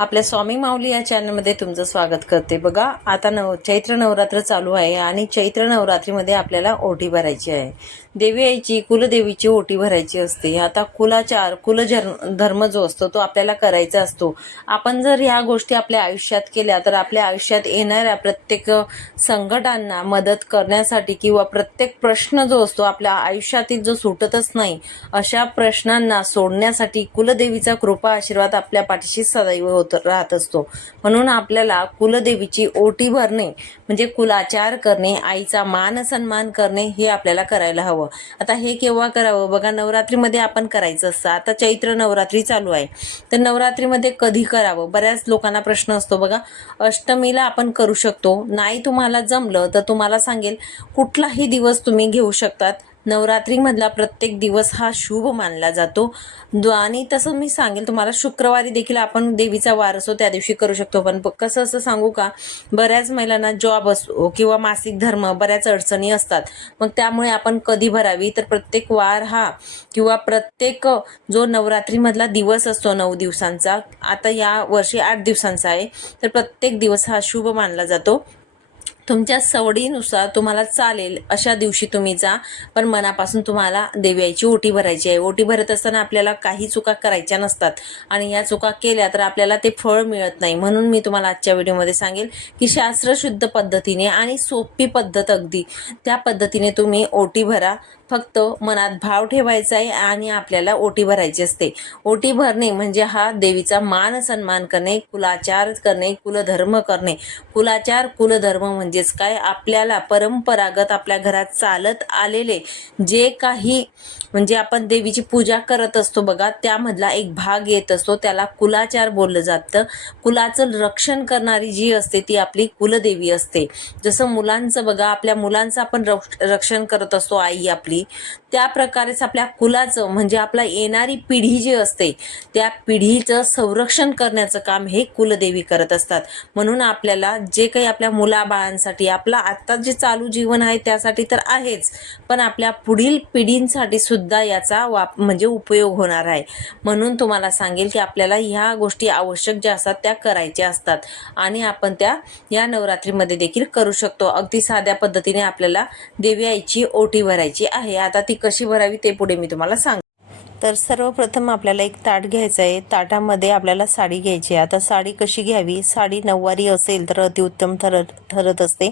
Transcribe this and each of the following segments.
आपल्या स्वामी माऊली या चॅनलमध्ये तुमचं स्वागत करते. बघा आता नव चैत्र नवरात्र चालू आहे आणि चैत्र नवरात्रीमध्ये आपल्याला ओटी भरायची आहे. देवी आईची कुलदेवीची ओटी भरायची असते. आता कुलाचार कुलजर धर्म जो असतो तो आपल्याला करायचा असतो. आपण जर ह्या गोष्टी आपल्या आयुष्यात केल्या तर आपल्या आयुष्यात येणाऱ्या प्रत्येक संकटांना मदत करण्यासाठी किंवा प्रत्येक प्रश्न जो असतो आपल्या आयुष्यातील जो सुटतच नाही अशा प्रश्नांना सोडण्यासाठी कुलदेवीचा कृपा आशीर्वाद आपल्या पाठीशी सदैव होतो. राहत असतो. म्हणून आपल्याला कुलदेवीची ओटी भरणे म्हणजे कुलाचार करणे आईचा मान सन्मान करणे हे आपल्याला करायला हवं. आता हे केव्हा करावं? बघा नवरात्रीमध्ये आपण करायचं असतं. आता चैत्र नवरात्री चालू आहे. तर नवरात्रीमध्ये कधी करावं? बऱ्याच लोकांना प्रश्न असतो बघा. अष्टमीला आपण करू शकतो. नाही तुम्हाला जमलं तर तुम्हाला सांगेल कुठलाही दिवस तुम्ही घेऊ शकतात. नवरात्रीमधला प्रत्येक दिवस हा शुभ मानला जातो. जो- आणि तसं मी सांगेल तुम्हाला शुक्रवारी देखील आपण देवीचा वार असो त्या दिवशी करू शकतो. पण कसं असं सांगू का बऱ्याच महिलांना जॉब असो किंवा मासिक धर्म बऱ्याच अडचणी असतात. मग त्यामुळे आपण कधी भरावी? तर प्रत्येक वार हा किंवा प्रत्येक जो नवरात्रीमधला दिवस असतो नऊ दिवसांचा आता या वर्षी आठ दिवसांचा आहे तर प्रत्येक दिवस हा शुभ मानला जातो. तुमच्या सवडीनुसार तुम्हाला चालेल अशा दिवशी तुम्ही जा. पण मनापासून तुम्हाला देव्याची ओटी भरायची आहे. ओटी भरत असताना आपल्याला काही चुका करायच्या नसतात. आणि या चुका केल्या तर आपल्याला ते फळ मिळत नाही. म्हणून मी तुम्हाला आजच्या व्हिडिओमध्ये सांगेल की शास्त्रशुद्ध पद्धतीने आणि सोपी पद्धत अगदी त्या पद्धतीने तुम्ही ओटी भरा. फक्त मनात भाव ठेवायचा आहे आणि आपल्याला ओटी भरायची असते. ओटी भरणे म्हणजे हा देवीचा मान सन्मान करणे कुलाचार करणे कुलधर्म करणे. कुलाचार कुलधर्म म्हणजेच काय? आपल्याला परंपरागत आपल्या घरात चालत आलेले जे काही म्हणजे आपण देवीची पूजा करत असतो बघा त्यामधला एक भाग येत असतो त्याला कुलाचार बोललं जातं. कुलाचं रक्षण करणारी जी असते ती आपली कुलदेवी असते. जसं मुलांचं बघा आपल्या मुलांचं आपण रक्ष- रक्षण करत असतो आई आपली. त्या प्रकारेच आपल्या कुलाचं म्हणजे आपला येणारी पिढी जी असते त्या पिढीचं संरक्षण करण्याचं काम हे कुलदेवी करत असतात. म्हणून आपल्याला जे काही आपल्या मुलाबाळांसाठी आपला आत्ता जे चालू जीवन आहे त्यासाठी तर आहेच. पण आपल्या पुढील पिढींसाठी सुद्धा सुद्धा याचा वाप म्हणजे उपयोग होणार आहे. म्हणून तुम्हाला सांगेल की आपल्याला ह्या गोष्टी आवश्यक ज्या असतात त्या करायच्या असतात. आणि आपण त्या या नवरात्रीमध्ये देखील करू शकतो. अगदी साध्या पद्धतीने आपल्याला देवी आईची ओटी भरायची आहे. आता ती कशी भरावी ते पुढे मी तुम्हाला सांग तर सर्वप्रथम आपल्याला एक ताट घ्यायचं आहे. ताटामध्ये आपल्याला साडी घ्यायची आहे. आता साडी कशी घ्यावी? साडी नऊवारी असेल तर अतिउत्तम ठरत ठरत असते.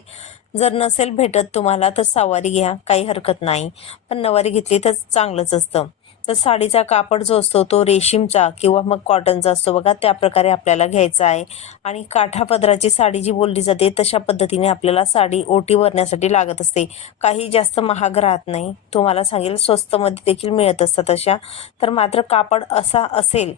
जर नसेल भेटत तुम्हाला तर सवारी घ्या काही हरकत नाही. पण नवारी घेतली तर चांगलंच असतं. तर साडीचा कापड जो असतो तो रेशीमचा किंवा मग कॉटनचा असतो बघा त्या प्रकारे आपल्याला घ्यायचा आहे. आणि काठापदराची साडी जी बोलली जाते तशा पद्धतीने आपल्याला साडी ओटी भरण्यासाठी लागत असते. काही जास्त महाग राहत नाही. तुम्हाला सांगेल स्वस्तमध्ये देखील मिळत असतात अशा तर मात्र कापड असा असेल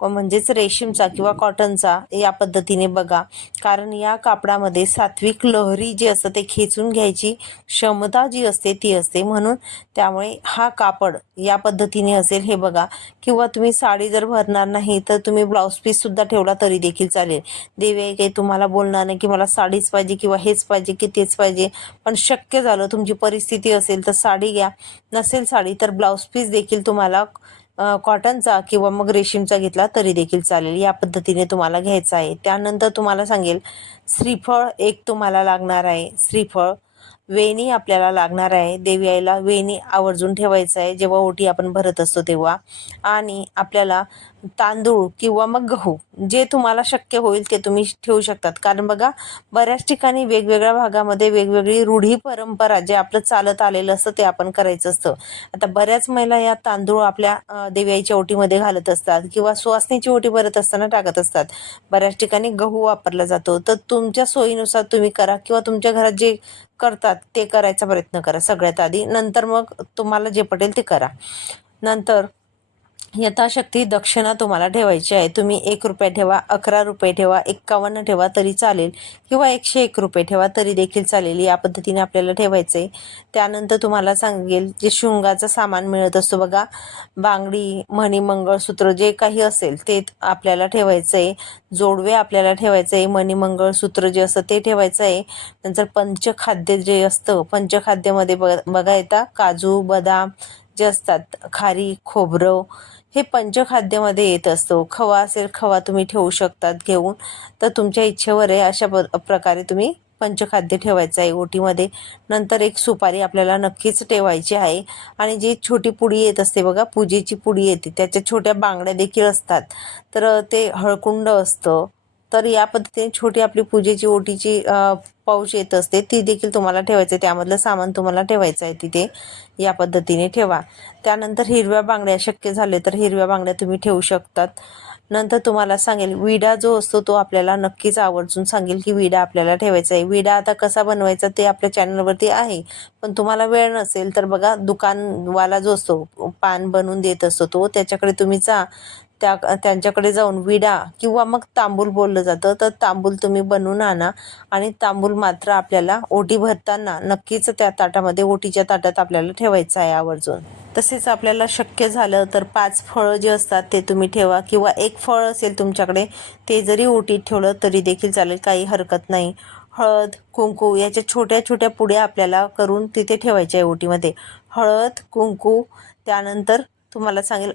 म्हणजेच रेशीमचा किंवा कॉटनचा या पद्धतीने बघा. कारण या कापडामध्ये सात्विक लहरी जी असतं ते खेचून घ्यायची क्षमता जी असते ती असते. म्हणून त्यामुळे हा कापड या पद्धतीने असेल हे बघा. किंवा तुम्ही साडी जर भरणार नाही तर तुम्ही ब्लाऊज पीससुद्धा ठेवला तरी देखील चालेल. देवी काही तुम्हाला बोलणार नाही की मला साडीच पाहिजे किंवा हेच पाहिजे की तेच पाहिजे. पण शक्य झालं तुमची परिस्थिती असेल तर साडी घ्या. नसेल साडी तर ब्लाऊज पीस देखील तुम्हाला कॉटनचा किंवा मग रेशीमचा घेतला तरी देखील चालेल. या पद्धतीने तुम्हाला घ्यायचा आहे. त्यानंतर तुम्हाला सांगेल श्रीफळ एक तुम्हाला लागणार आहे. श्रीफळ वेणी आपल्याला लागणार आहे. देवी आईला वेणी आवर्जून ठेवायचं आहे. जेव्हा ओटी आपण भरत असतो तेव्हा. आणि आपल्याला तांदूळ किंवा मग गहू जे तुम्हाला शक्य होईल ते तुम्ही ठेवू शकतात. कारण बघा बऱ्याच ठिकाणी वेगवेगळ्या भागामध्ये वेगवेगळी रूढी परंपरा जे आपलं चालत आलेलं असतं ते आपण करायचं असतं. आता बऱ्याच महिला या तांदूळ आपल्या देव्याच्या ओटीमध्ये घालत असतात किंवा सुवासनीची ओटी भरत असताना टाकत असतात. बऱ्याच ठिकाणी गहू वापरला जातो. तर तुमच्या सोयीनुसार तुम्ही करा किंवा तुमच्या घरात जे करतात ते करायचा प्रयत्न करा सगळ्यात आधी. नंतर मग तुम्हाला जे पटेल ते करा. नंतर यथाशक्ती दक्षिणा तुम्हाला ठेवायची आहे. तुम्ही एक रुपये ठेवा अकरा रुपये ठेवा एक्कावन्न ठेवा तरी चालेल किंवा एकशे एक रुपये ठेवा तरी देखील चालेल. या पद्धतीने आपल्याला ठेवायचं आहे त्यानंतर तुम्हाला सांगेल जे शृंगाचं सामान मिळत असतो बघा. बांगडी मणी मंगळसूत्र जे काही असेल ते आपल्याला ठेवायचं आहे जोडवे आपल्याला ठेवायचं आहे मणी मंगळसूत्र जे असतं ते ठेवायचं आहे नंतर पंचखाद्य जे असतं पंचखाद्यामध्ये बघ बघा येतात काजू बदाम जे असतात खारी खोबरं हे पंचखाद्यामध्ये येत असतो. खवा असेल खवा तुम्ही ठेवू शकतात घेऊन. तर तुमच्या इच्छेवर आहे अशा प्रकारे तुम्ही पंचखाद्य ठेवायचं आहे ओटीमध्ये. नंतर एक सुपारी आपल्याला नक्कीच ठेवायची आहे. आणि जी छोटी पुडी येत असते बघा पूजेची पुडी येते. त्याच्या छोट्या बांगड्या देखील असतात. तर ते हळकुंड असतं. तर या पद्धतीने छोटी आपली पूजेची ओटीची पाऊच येत असते. ती देखील तुम्हाला ठेवायचं आहे. त्यामधलं सामान तुम्हाला ठेवायचं आहे तिथे. या पद्धतीने ठेवा. त्यानंतर हिरव्या बांगड्या शक्य झाले तर हिरव्या बांगड्या तुम्ही ठेवू शकतात. नंतर तुम्हाला सांगेल विडा जो असतो तो आपल्याला नक्कीच आवर्जून सांगेल की विडा आपल्याला ठेवायचा आहे. विडा आता कसा बनवायचा ते आपल्या चॅनलवरती आहे. पण तुम्हाला वेळ नसेल तर बघा दुकानवाला जो असतो पान बनवून देत असतो तो त्याच्याकडे तुम्ही जा. त्या त्यांच्याकडे जाऊन विडा किंवा मग तांबूल बोललं जातं. तर तांबूल तुम्ही बनवून आणा आणि तांबूल मात्र आपल्याला ओटी भरताना नक्कीच त्या ताटामध्ये ओटीच्या ताटात आपल्याला ठेवायचं आहे आवर्जून. तसेच आपल्याला शक्य झालं तर पाच फळं जे असतात ते तुम्ही ठेवा किंवा एक फळ असेल तुमच्याकडे ते जरी ओटीत ठेवलं तरी देखील चालेल काही हरकत नाही. हळद कुंकू याच्या छोट्या छोट्या पुड्या आपल्याला करून तिथे ठेवायच्या आहे ओटीमध्ये. हळद कुंकू त्यानंतर तुम्हाला सांगेल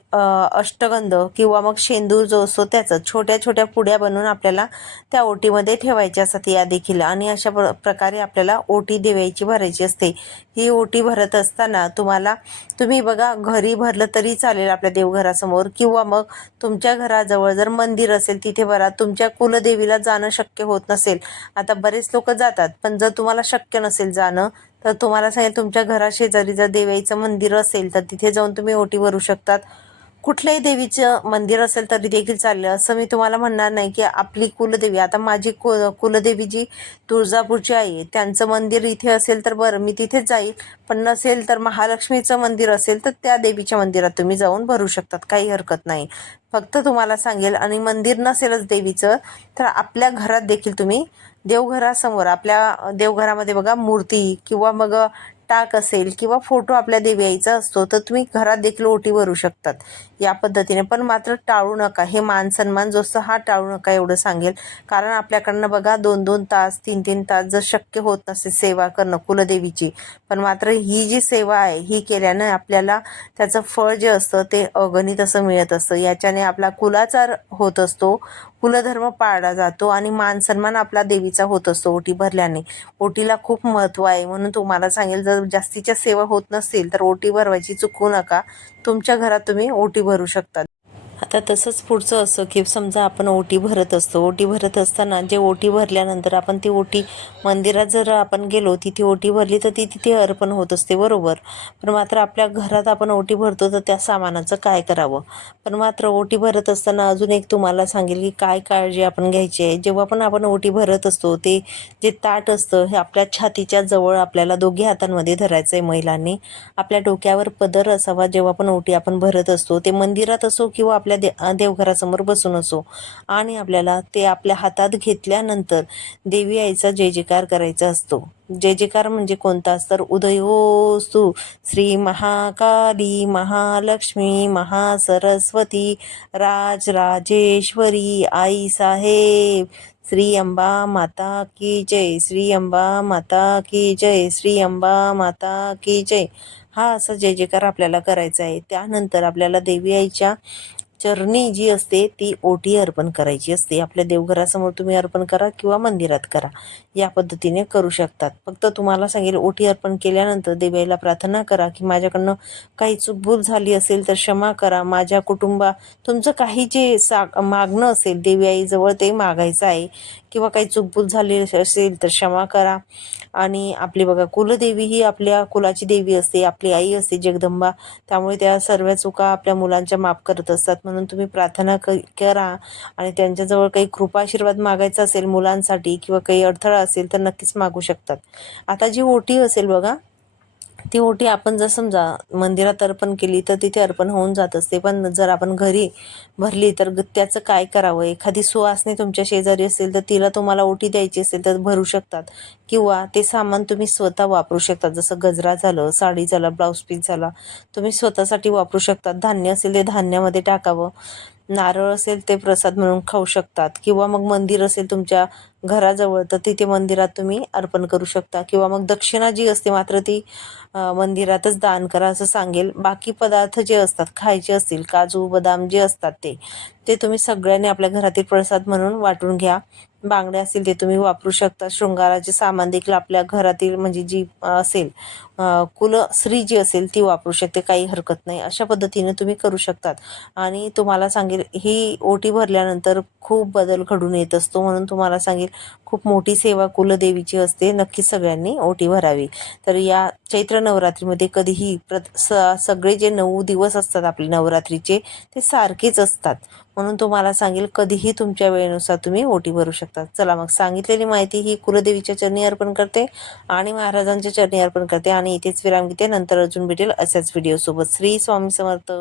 अष्टगंध किंवा मग शेंदूर जो असतो त्याचं छोट्या छोट्या पुड्या बनवून आपल्याला त्या ओटीमध्ये ठेवायच्या असतात या देखील. आणि अशा प्र प्रकारे आपल्याला ओटी देवायची भरायची असते. ही ओटी भरत असताना तुम्हाला तुम्ही बघा घरी भरलं तरी चालेल आपल्या देवघरासमोर किंवा मग तुमच्या घराजवळ जर मंदिर असेल तिथे भरा तुमच्या कुलदेवीला जाणं शक्य होत नसेल. आता बरेच लोक जातात पण जर तुम्हाला शक्य नसेल जाणं तर तुम्हाला सांगेल तुमच्या घराशेजारी जर देवाईचं मंदिर असेल तर तिथे जाऊन तुम्ही ओटी भरू शकतात. कुठल्याही देवीचं मंदिर असेल तरी देखील चाललं. असं मी तुम्हाला म्हणणार नाही की आपली कुलदेवी आता माझी कु कुलदेवी जी तुळजापूरची आहे त्यांचं मंदिर इथे असेल तर बरं मी तिथेच जाईल. पण नसेल तर महालक्ष्मीचं मंदिर असेल तर त्या देवीच्या मंदिरात तुम्ही जाऊन भरू शकतात काही हरकत नाही. फक्त तुम्हाला सांगेल आणि मंदिर नसेलच देवीचं तर आपल्या घरात देखील तुम्ही देवघरासमोर आपल्या देवघरामध्ये बघा मूर्ती किंवा मग टाक असेल किंवा फोटो आपल्या देवी आईचा असतो तर तुम्ही घरात देखील ओटी भरू शकतात या पद्धतीने. पण मात्र टाळू नका. हे मान सन्मान जो हा टाळू नका एवढं सांगेल. कारण आपल्याकडनं बघा दोन दोन तास तीन तीन तास जर शक्य होत नसेल सेवा करणं कुलदेवीची पण मात्र ही जी सेवा आहे ही केल्यानं आपल्याला त्याचं फळ जे असतं ते अगणित असं मिळत असतं. याच्याने आपला कुलाचार होत असतो. कुलधर्म पाळला जातो आणि मान सन्मान आपला देवीचा होत असतो ओटी भरल्याने. ओटीला खूप महत्त्व आहे. म्हणून तुम्हाला सांगेल जर जास्तीच्या सेवा होत नसतील तर ओटी भरवायची चुकू नका. तुमच्या घरात तुम्ही ओटी भरू शकता. आता तसंच पुढचं असं की समजा आपण ओटी भरत असतो. ओटी भरत असताना जे ओटी भरल्यानंतर आपण ती ओटी मंदिरात जर आपण गेलो तिथे ओटी भरली तर ती तिथे अर्पण होत असते बरोबर? पण मात्र आपल्या घरात आपण ओटी भरतो तर त्या सामानाचं काय करावं? पण मात्र ओटी भरत असताना अजून एक तुम्हाला सांगेल की काय काळजी आपण घ्यायची आहे. जेव्हा पण आपण ओटी भरत असतो ते जे ताट असतं हे आपल्या छातीच्या जवळ आपल्याला दोघी हातांमध्ये धरायचं आहे महिलांनी. आपल्या डोक्यावर पदर असावा जेव्हा पण ओटी आपण भरत असतो. ते मंदिरात असो किंवा आपल्या आपल्या दे देवघरासमोर बसून असो. आणि आपल्याला ते आपल्या हातात घेतल्यानंतर देवी आईचा जय जयकार करायचा असतो. जय जयकार म्हणजे कोणता? तर उदयोस्तु. श्री महाकाली महालक्ष्मी महासरस्वती राजराजेश्वरी आई साहेब श्री अंबा माता की जय. श्री अंबा माता की जय. श्री अंबा माता की जय. हा असा जय जयकार आपल्याला करायचा आहे. त्यानंतर आपल्याला देवी आईच्या चरणी जी असते ती ओटी अर्पण करायची असते. आपल्या देवघरासमोर तुम्ही अर्पण करा किंवा मंदिरात करा. या पद्धतीने करू शकतात. फक्त तुम्हाला सांगेल ओटी अर्पण केल्यानंतर देवाईला प्रार्थना करा की माझ्याकडनं काही चूकभूल झाली असेल तर क्षमा करा. माझ्या कुटुंबा तुमचं काही जे सा मागणं असेल देवी आईजवळ ते मागायचं आहे. किंवा काही चूकभूल झाली असेल तर क्षमा करा. आणि आपली बघा कुलदेवी ही आपल्या कुलाची देवी असते आपली आई असते जगदंबा. त्यामुळे त्या सर्व चुका आपल्या मुलांच्या माफ करत असतात. म्हणून तुम्ही प्रार्थना क करा. आणि त्यांच्याजवळ काही कृपाशीर्वाद मागायचा असेल मुलांसाठी किंवा काही अडथळा असेल तर नक्कीच मागू शकतात. आता जी ओटी असेल बघा ती ओटी आपण जर समजा मंदिरात अर्पण केली तर तिथे अर्पण होऊन जात असते. पण जर आपण घरी भरली तर त्याचं काय करावं? एखादी सुवासनी तुमच्या शेजारी असेल तर तिला तुम्हाला ओटी द्यायची असेल तर भरू शकतात. किंवा ते सामान तुम्ही स्वतः वापरू शकता जसं गजरा झालं साडी झाला ब्लाऊज पीस झाला तुम्ही स्वतःसाठी वापरू शकतात. धान्य असेल ते धान्यामध्ये टाकावं. नारळ असेल ते प्रसाद म्हणून खाऊ शकतात. किंवा मग मंदिर असेल तुमच्या घराजवळ तर तिथे मंदिरात तुम्ही अर्पण करू शकता. किंवा मग दक्षिणा जी असते मात्र ती मंदिरातच दान करा असं सांगेल. बाकी पदार्थ जे असतात खायचे असतील काजू बदाम जे असतात ते ते तुम्ही सगळ्यांनी आपल्या घरातील प्रसाद म्हणून वाटून घ्या. बांगडे असतील ते तुम्ही वापरू शकता. शृंगाराचे सामान देखील आपल्या घरातील म्हणजे जी असेल कुल स्त्री जी असेल ती वापरू शकते. काही हरकत नाही. अशा पद्धतीने तुम्ही करू शकतात. आणि तुम्हाला सांगेल ही ओटी भरल्यानंतर खूप बदल घडून येत असतो म्हणून तुम्हाला सांगेल खूप मोठी सेवा कुलदेवीची असते नक्कीच सगळ्यांनी ओटी भरावी. तर या चैत्र नवरात्रीमध्ये कधीही प्रत स सगळे जे नऊ दिवस असतात आपले नवरात्रीचे ते सारखेच असतात. म्हणून तुम्हाला सांगेल कधीही तुमच्या वेळेनुसार तुम्ही ओटी भरू शकता. चला मग सांगितलेली माहिती ही कुलदेवीच्या चरणी अर्पण करते आणि महाराजांच्या चरणी अर्पण करते आणि इथेच विराम घेते. नंतर अजून भेटेल अशाच व्हिडिओसोबत श्री स्वामी समर्थ.